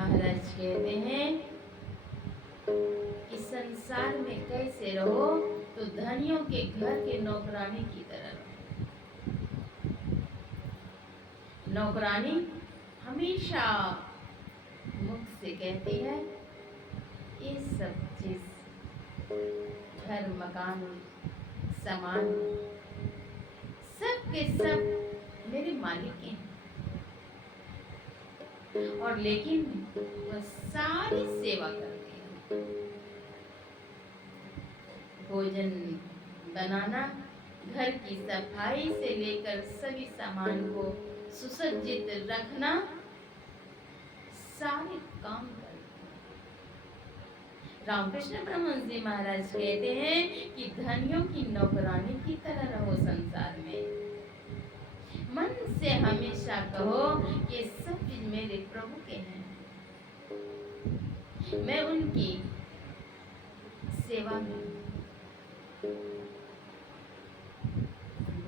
महाराज कहते हैं कि संसार में कैसे रहो, तो धनियों के घर के नौकरानी की तरह रहो। नौकरानी हमेशा मुख से कहती है ये सब चीज, घर मकान सामान सब के सब मेरे मालिक के हैं, और लेकिन वह सारी सेवा करती है। भोजन बनाना, घर की सफाई से लेकर सभी सामान को सुसज्जित रखना, सारे काम करती है। रामकृष्ण परमहंस जी महाराज कहते हैं कि धनियों की नौकरानी की तरह रहो संसार में। मन से हमेशा कहो कि सब चीज मेरे प्रभु के हैं, मैं उनकी सेवा में हूं।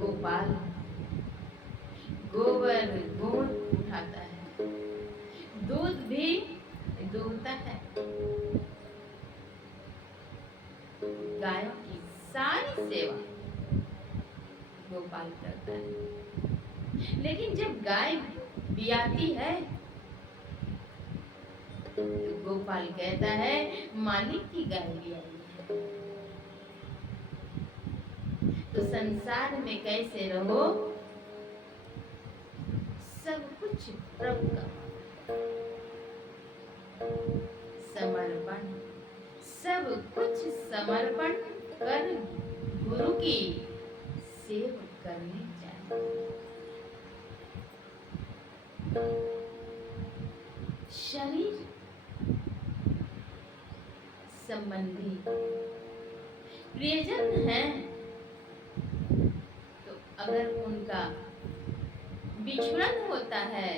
गोपाल गोबर गोद उठाता है, दूध भी दूहता है, गायों की सारी सेवा गोपाल करता है। लेकिन जब गाय बियाती है तो गोपाल कहता है मालिक की गाय बियाई है। तो संसार में कैसे रहो, सब कुछ प्रभु का, समर्पण, सब कुछ समर्पण कर गुरु की सेवा करनी चाहिए। शरीर संबंधी प्रियजन है तो अगर उनका बिछड़न होता है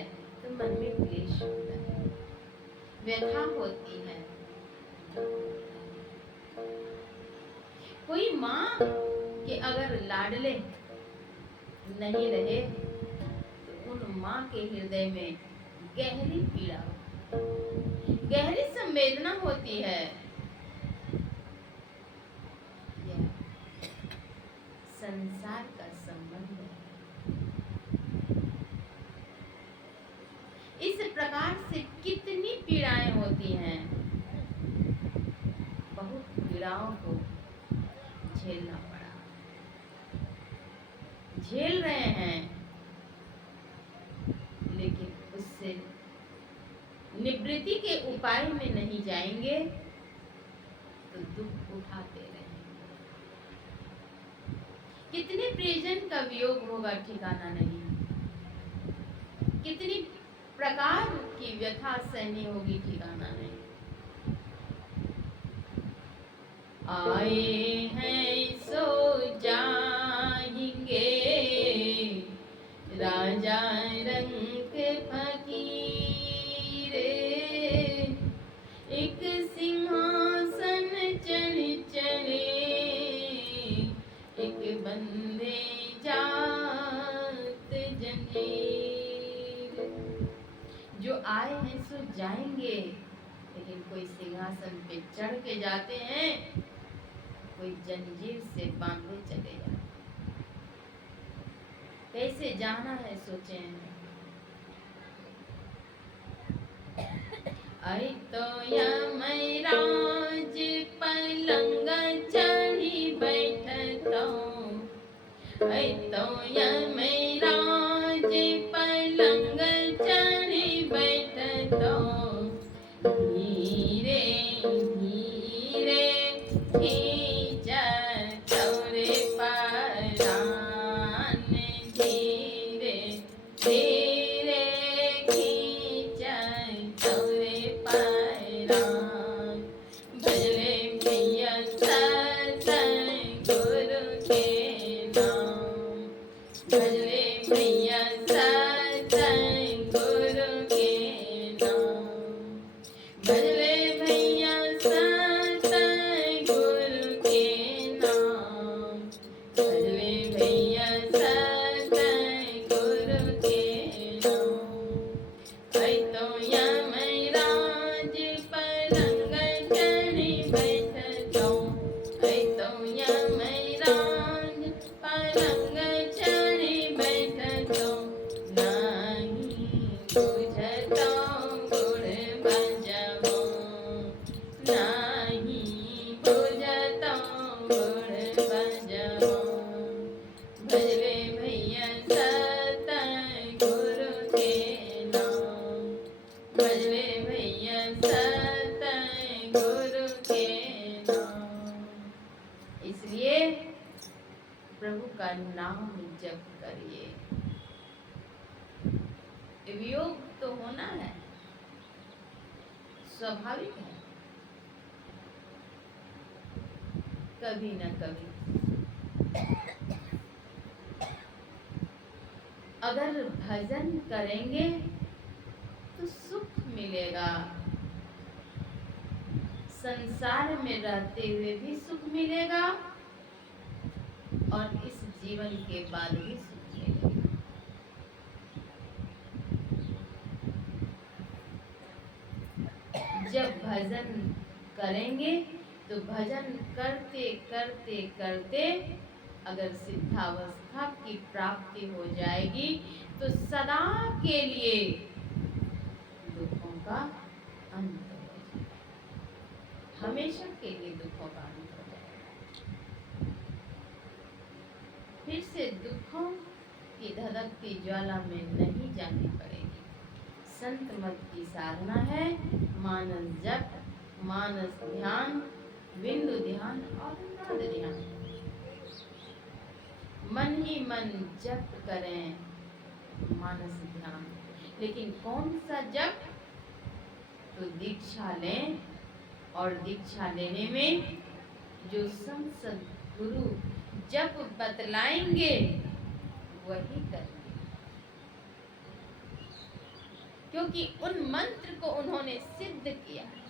तो मन में क्लेश होता है, व्यथा होती है। कोई माँ के अगर लाडले नहीं रहे तो उन माँ के हृदय में गहरी पीड़ा, गहरी संवेदना होती है। यह संसार का संबंध है। इस प्रकार से कितनी पीड़ाएं होती हैं, बहुत पीड़ाओं को झेलना पड़ा, झेल रहे हैं, लेकिन उससे निवृत्ति के उपाय में नहीं जाएंगे तो दुख उठाते रहेंगे। कितने प्रियजन का वियोग होगा ठिकाना नहीं, कितनी प्रकार की व्यथा सहनी होगी ठिकाना नहीं। आए हैं सो जाएंगे राजा रंग फकीर, एक सिंहासन चढ़ चले, एक बंदे जात जंजीर। जो आए हैं सो जाएंगे, लेकिन कोई सिंहासन पे चढ़ के जाते हैं, कोई जंजीर से बांधे चले जाते। कैसे जाना है सोचे हैं। आई तो यमराज पलंग चढ़ी बैठता, आई तो यमराज पलंग चढ़ी बैठता, धीरे धीरे भजवे भैया सतय गुरु के नाम। इसलिए प्रभु का नाम जप करिए। वियोग तो होना है, स्वाभाविक है, कभी न कभी। अगर भजन करेंगे तो सुख मिलेगा, संसार में रहते हुए भी सुख मिलेगा और इस जीवन के बाद भी सुख मिलेगा। जब भजन करेंगे तो भजन करते करते करते अगर सिद्धावस्था की प्राप्ति हो जाएगी तो सदा के लिए दुखों का अंत हो जाएगा, हमेशा के लिए दुखों का अंत हो जाएगा। फिर से दुखों की धधकती ज्वाला में नहीं जानी पड़ेगी। संत मत की साधना है मानस जप, मानस ध्यान, बिंदु ध्यान और नाद ध्यान। मन ही मन जप करें मानस ध्यान। लेकिन कौन सा जप? तो दीक्षा लें और दीक्षा लेने में जो संत गुरु जप बतलाएंगे वही करें, क्योंकि उन मंत्र को उन्होंने सिद्ध किया है।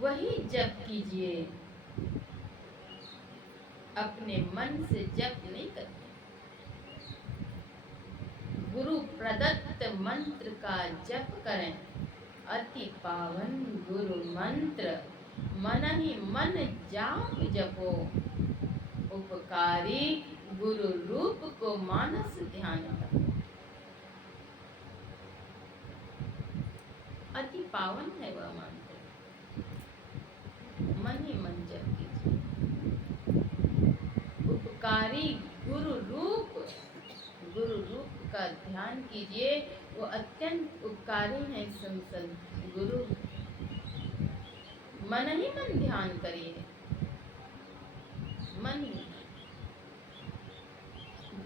वही जप कीजिए, अपने मन से जप नहीं करते। गुरु प्रदत्त मंत्र का जप करें। अति पावन गुरु मंत्र मन ही मन जाप जपो, उपकारी गुरु रूप को मानस ध्यान करो। अति पावन है वह मंत्र, मन ही मन जप कीजिए। उपकारी गुरु रूप का ध्यान कीजिए, वो अत्यंत उपकारी है संत गुरु। मन ही मन ध्यान करिए, मन ही।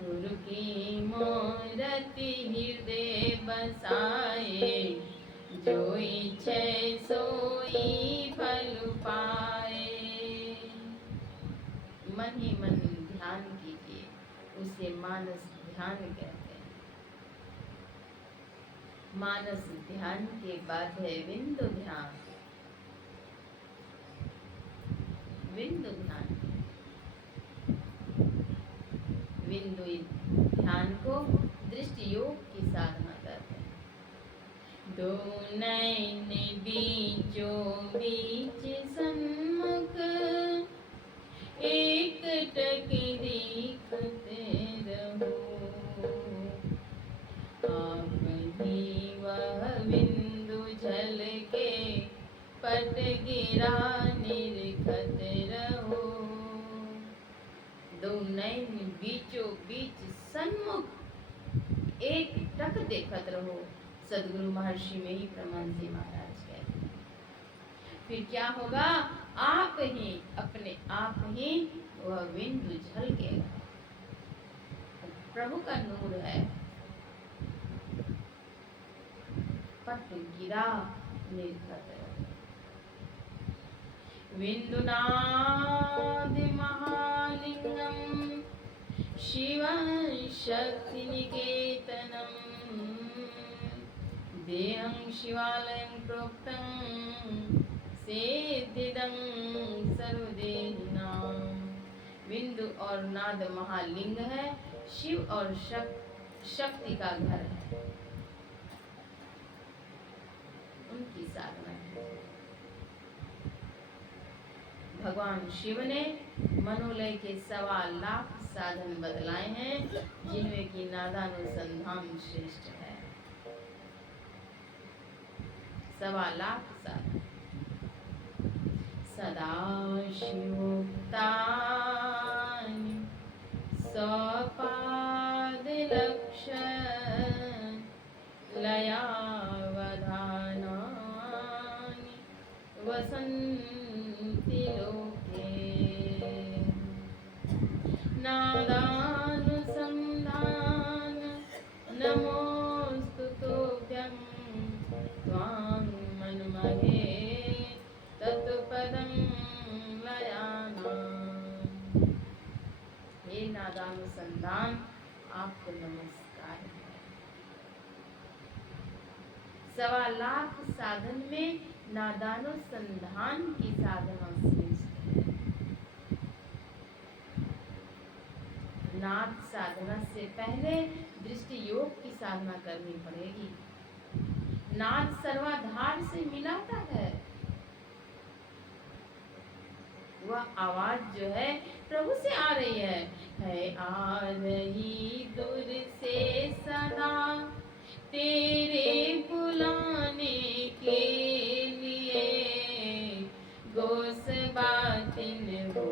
गुरु की मूर्ति हृदय बसाए, जो इच्छे सोई फल पाए। मन ही मन ध्यान कीजिए, उसे मानस ध्यान कहते हैं। मानस ध्यान के बाद है बिंदु ध्यान। बिंदु ध्यान, बिंदु ध्यान को दृष्टि योग की साधना करते हैं। दो नैन बीचों बीच सन्मुख, एक टक देखते रहो। आप ही वह बिंदु झलके, पट गिरा निरखत रहो। दो नैन बीचों बीच सन्मुख, एक टक देखत रहो। सदगुरु महर्षि में ही प्रमाण जी महाराज कहते हैं। फिर क्या होगा? आप ही अपने आप ही वह बिंदु झलकेगा। प्रभु का नूर है। पट गिरा निर्खत बिंदुनाद महालिंगम, शिव शक्ति निकेतनम, देहं शिवालयं प्रोक्तं, सेद्धिदं सर्वदेहिनां। बिंदु और नाद महालिंग है, शिव और शक्ति का घर है। उनकी साधना कीजिए। भगवान शिव ने मनोलय के 1.25 लाख साधन बदलाए हैं, जिनमें की नादानुसंधान श्रेष्ठ है। 1.25 लाख साधन। सदा शिवोक्तानि सपाद लक्ष्य, लया वसन्ति लोके नादानुसन्धान नमोऽस्तु तोभ्यं त्वां मन्महे तत्पदं लयानाम्। हे नादानुसंधान, आपको नमस्कार है। 1.25 लाख साधन में नादानुसंधान की साधना श्रेष्ठ है। नाद साधना से पहले दृष्टि योग की साधना करनी पड़ेगी। नाद सर्वाधार से मिलाता है। वह आवाज जो है प्रभु से आ रही है आ रही दूर से सदा तेरे बुलाने के लिए गोस बातिन हो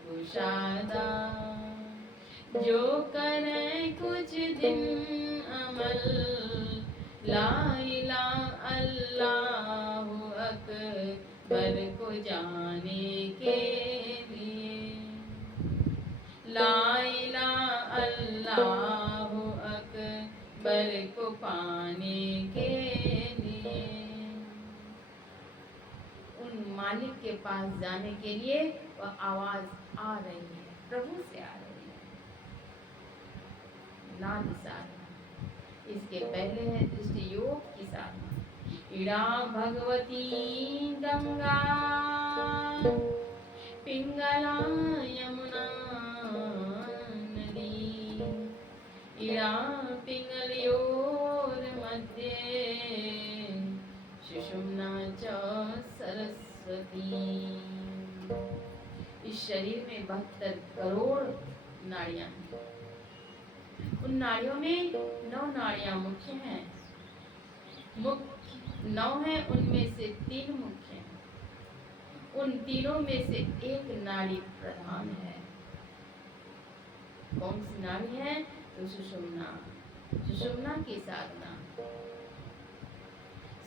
कुशादा जो करे कुछ दिन अमल ला इलाहा अल्लाहु अकबर को जाने के लिए ला इलाहा अल्लाहु अकबर को पाने के लिए उन मालिक के पास जाने के लिए वह आवाज आ रही है, प्रभु से आ रही है। नाद साधना, इसके पहले है दृष्टि योग की साधना। इड़ा भगवती गंगा पिंगला यमुना नदी इड़ा पिंगलियोर मध्य सुषुम्ना च सरस्वती। इस शरीर में 72 करोड़ नाड़ियां हैं। उन नाड़ियों में 9 नाड़ियां मुख्य हैं। मुख्य 9 हैं, उनमें से 3 मुख्य हैं। उन तीनों में से एक नाड़ी प्रधान है। कौन सी नाड़ी है? तो सुषुम्ना। सुषुम्ना की साधना।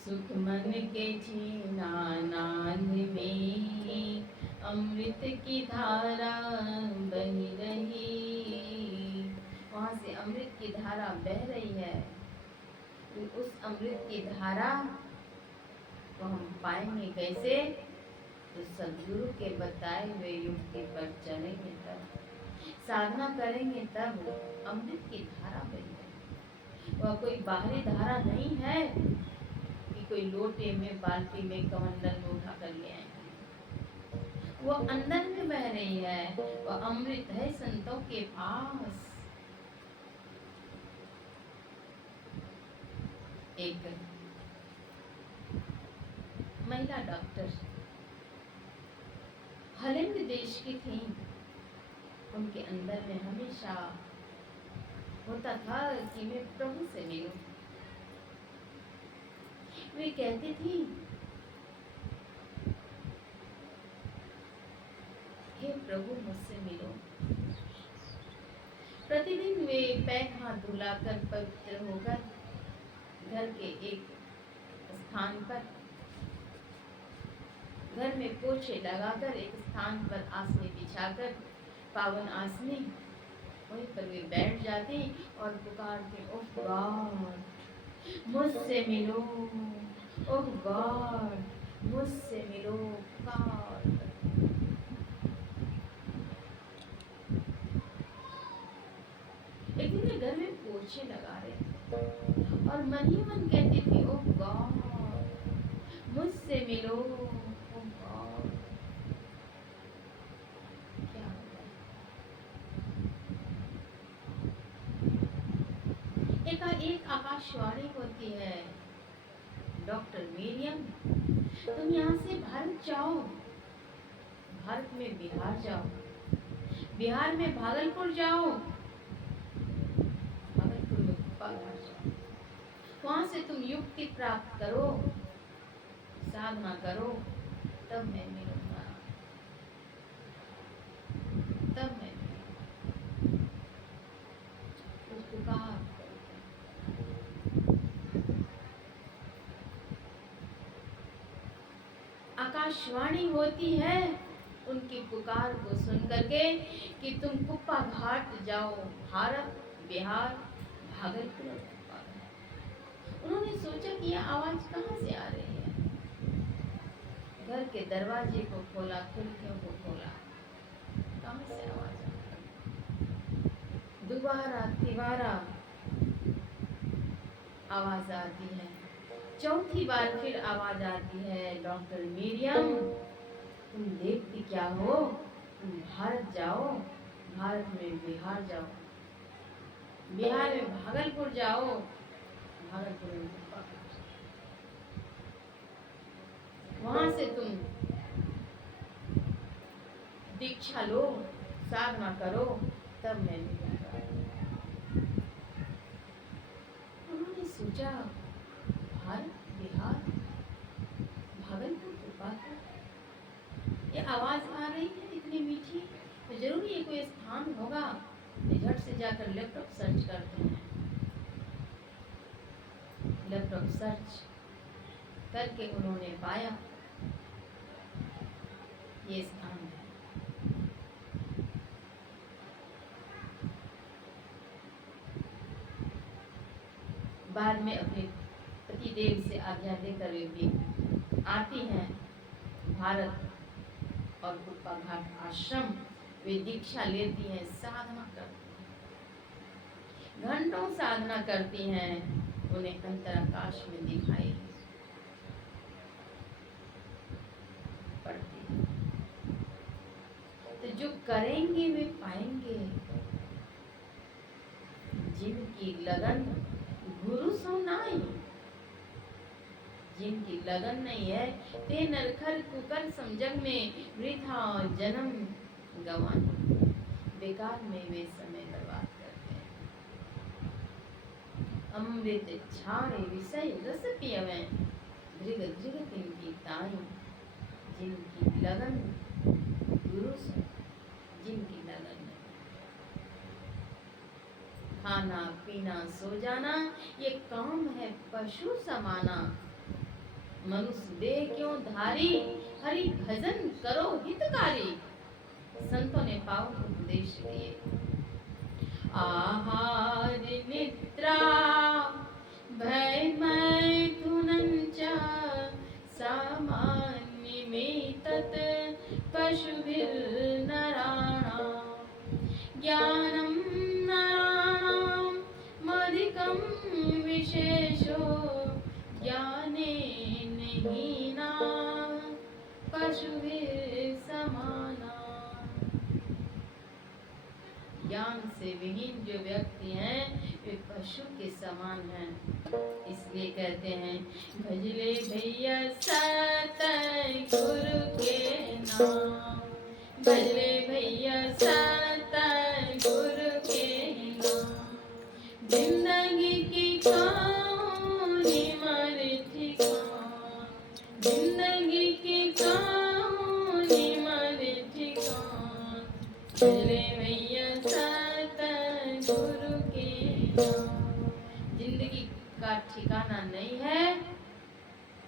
सुख मन के छीना नाद में अमृत की धारा बही रही। वहां से अमृत की धारा बह रही है। उस अमृत की धारा को हम पाएंगे कैसे? तो सद्गुरु के बताए हुए युक्ति पर चलेंगे तब, साधना करेंगे तब अमृत की धारा बहेगी। वह कोई बाहरी धारा नहीं है कि कोई लोटे में, बाल्टी में, कमंडल में उठा कर ले आएंगे। वो अंदर में बह रही है। वह अमृत है संतों के पास। एक महिला डॉक्टर हॉलैंड देश की थी। उनके अंदर में हमेशा होता था कि मैं प्रभु से मिलूं। वे कहती थी, हे प्रभु मुझसे मिलो। प्रतिदिन वे पैर हाथ धुलाकर पवित्र होकर घर के एक स्थान पर, घर में पोछे लगाकर एक स्थान पर आसनी बिछाकर, पावन आसनी, वहीं पर वे बैठ जाते और पुकारते, ओह गॉड मुझसे मिलो, ओह गॉड मुझसे मिलो, पुकार। एक दिन वे घर में पोछे लगा रहे थे और मन ही मन कहती थी, ओह गॉड मुझसे मिलो, ओह गॉड। क्या होता है? एक आकाशवाणी होती है, डॉक्टर मीरियम तुम यहाँ से भारत जाओ, भारत में बिहार जाओ, बिहार में भागलपुर जाओ, भागलपुर में बाहर जाओ। वहां से तुम युक्ति प्राप्त करो, साधना करो, तब मैं मिलूंगा, तब मैं उसको कहा। आकाशवाणी होती है उनकी पुकार को सुन करके कि तुम कुप्पा घाट जाओ, भारत, बिहार, भागलपुर और कुप्पा घाट। उन्होंने सोचा कि यह आवाज कहाँ से आ रही है। घर के दरवाजे को खोला, खिड़कियों को खोला, कहाँ से आवाज आ रही। दोबारा तिबारा आवाज आती है, चौथी बार फिर आवाज आती है, डॉक्टर मीरियम तुम देखती क्या हो, तुम भारत जाओ, भारत में बिहार जाओ, बिहार में भागलपुर जाओ, भागलपुर में कुप्पा घाट, वहां से तुम दीक्षा लो, साधना करो, तब मैं मिलूंगा। उन्होंने सोचा भारत, बिहार, भागलपुर, कुप्पा घाट, ये आवाज आ रही है इतनी मीठी, तो जरूर ये कोई स्थान होगा। झट से जाकर लैपटॉप सर्च करते हैं। लैपटॉप सर्च करके उन्होंने पाया ये स्थान है। बाद में अपने पतिदेव से आज्ञा लेकर वे भी आती हैं भारत और कुप्पा घाट आश्रम। वे दीक्षा लेती हैं, साधना करती हैं, घंटों साधना करती हैं, उन्हें अंतराकाश में दिखाई पड़ती है। तो जो करेंगे वे पाएंगे, जिनकी लगन गुरु सो नाई, जिनकी लगन नहीं है ते नरखर कुकर समझग में वृथा जन्म गंवाए, बेकार में वे समय बर्बाद करते हैं। अमृत छाड़े विषय रस पियवे, दृग दृग तिनकी ताई, जिनकी लगन गुरु से, जिनकी लगन नहीं। खाना पीना सो जाना ये काम है पशु समाना, मनुष्य देह क्यों धारी, हरि भजन करो हितकारी। संतों ने पावन उपदेश दिए। आहार निद्रा भय मैथुनं च सामान्य में तत् पशुभिर्नराणां, ज्ञानं नराणां मधिकं विशेषो, ज्ञानेन हीना पशुभिः समाना। ज्ञान से विहीन जो व्यक्ति हैं वे पशु के समान हैं। इसलिए कहते हैं भजले भैया सतगुरु के नाम, भजले भैया सतगुरु के नाम, जिंदगी की कहानी मर ठिकान, जिंदगी की कहानी मर ठिकान, भजले भैया सतगुरु के नाम। जिंदगी का ठिकाना नहीं है,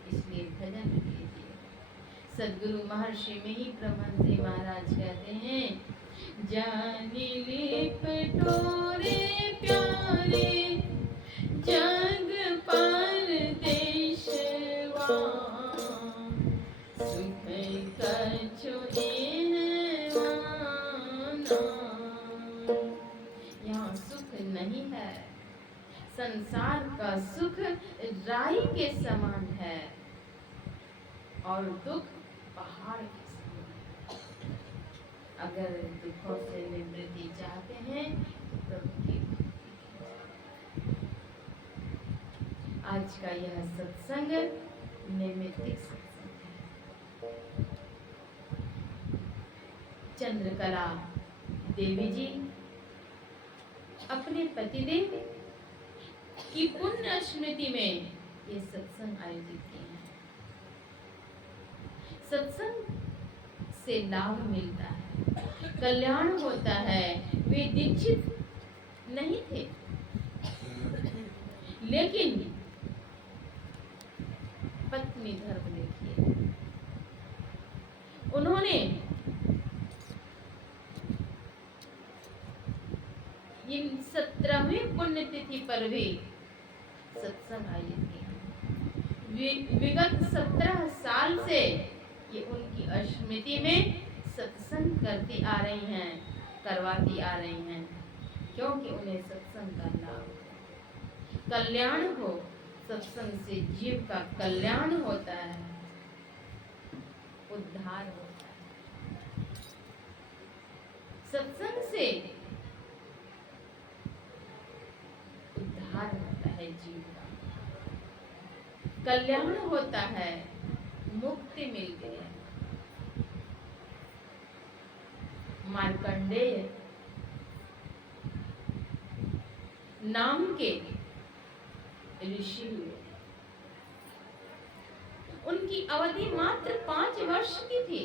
इसलिए भजन कीजिए। सदगुरु महर्षि में ही ब्रह्मंत्री महाराज कहते हैं, जानी लिप टोरे प्यारे जग पर देशवा, सुख कछु यहाँ सुख नहीं है। संसार का सुख राई के समान है और दुख पहाड़ के समान। अगर दुखों से निवृत्ति चाहते हैं तो प्रभु की भक्ति कीजिए। आज का यह सत्संग नैमित्तिक सत्संग है। चंद्रकला देवी जी अपने पतिदेव की पुण्य स्मृति में ये सत्संग आयोजित किए हैं। सत्संग से लाभ मिलता है, कल्याण होता है। वे दीक्षित नहीं थे, लेकिन पत्नी धर्म देखिए, उन्होंने इन 17वीं पुण्यतिथि पर भी सत्संग आयोजित किया। विगत 17 साल से ये उनकी स्मृति में सत्संग करती आ रही हैं, करवाती आ रही हैं, क्योंकि उन्हें सत्संग का लाभ, कल्याण हो। सत्संग से जीव का कल्याण होता है, उद्धार होता है। सत्संग से उद्धार होता है, जीव का कल्याण होता है, मुक्ति मिलती है। मार्कंडेय नाम के ऋषि हुए। उनकी अवधि मात्र 5 वर्ष की थी,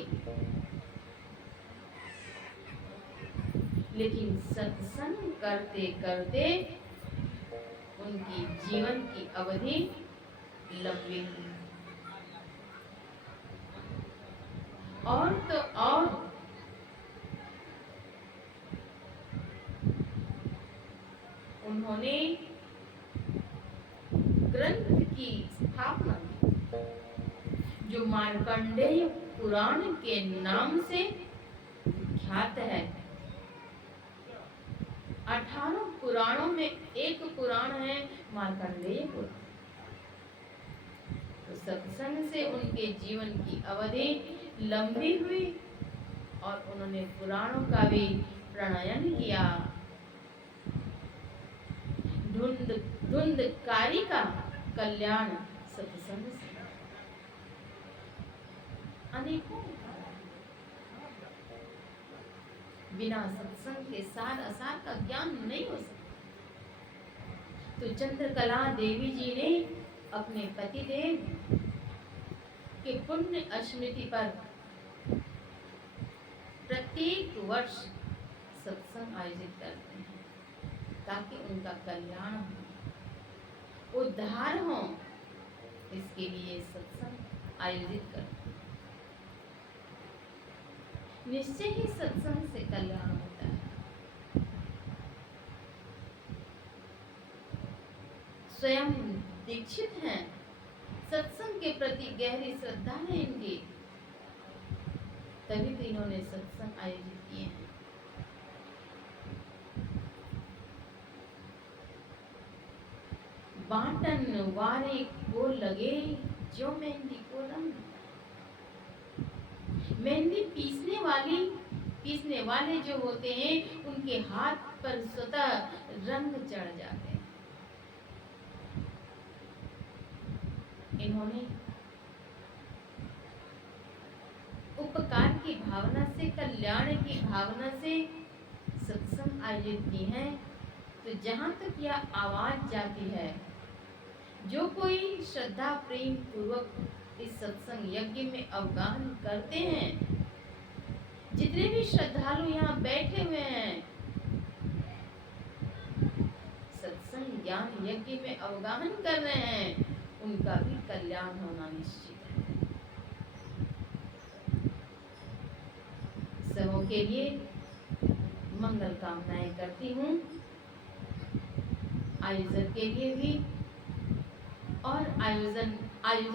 लेकिन सत्संग करते करते उनकी जीवन की अवधि लंबी हुई। और तो और उन्होंने ग्रंथ की स्थापना की, जो मार्कंडेय पुराण के नाम से ख्यात है। 18 पुराणों में एक पुराण है मार्कंडेय पुराण। तो सत्संग से उनके जीवन की अवधि लंबी हुई और उन्होंने पुराणों का भी प्रणयन किया। धुंधकारी का कल्याण सत्संग से, अनेकों बिना सत्संग के सार असार का ज्ञान नहीं हो सकता। तो चंद्रकला देवी जी ने अपने पतिदेव के पुण्य स्मृति पर प्रत्येक वर्ष सत्संग आयोजित करते हैं, ताकि उनका कल्याण हो, उद्धार हो। इसके लिए सत्संग आयोजित करते हैं। निश्चय ही सत्संग से कल्याण होता है। स्वयं दीक्षित हैं, सत्संग के प्रति गहरी श्रद्धा है इनकी, तभी तो इन्होंने सत्संग आयोजित किए हैं। बाटन वारे को लगे जो मेहंदी को रंग। मेहंदी पीसने वाले जो होते हैं, उनके हाथ पर स्वतः रंग चढ़ जाते हैं। इन्होंने उपकार की भावना से, कल्याण की भावना से सत्संग आयोजित की हैं। तो जहाँ तक यह आवाज जाती है, जो कोई श्रद्धा प्रेम पूर्वक इस सत्संग यज्ञ में अवगाहन करते हैं, जितने भी श्रद्धालु यहाँ बैठे हुए हैं, सत्संग ज्ञान यज्ञ में अवगाहन कर रहे हैं, उनका भी कल्याण होना निश्चित है। सबों के लिए मंगल कामनाएं करती हूँ, आयोजक के लिए भी, और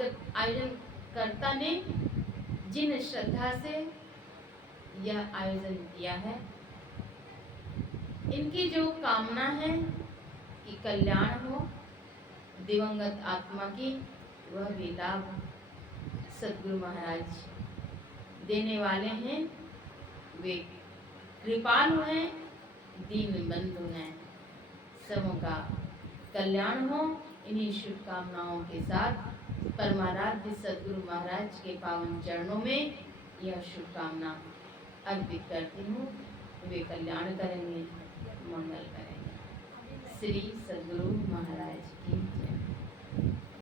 आयोजनकर्ता ने जिन श्रद्धा से यह आयोजन किया है, इनकी जो कामना है कि कल्याण हो, दिवंगत आत्मा की, वह भी लाभ सद्गुरु महाराज देने वाले हैं। वे कृपालु हैं, दीन बंधु हैं। सबों का कल्याण हो। इन्हीं शुभकामनाओं के साथ परमाराध्य सद्गुरु महाराज के पावन चरणों में यह शुभकामना अर्पित करती हूँ। वे कल्याण करेंगे, मंगल करेंगे। श्री सद्गुरु महाराज की जय।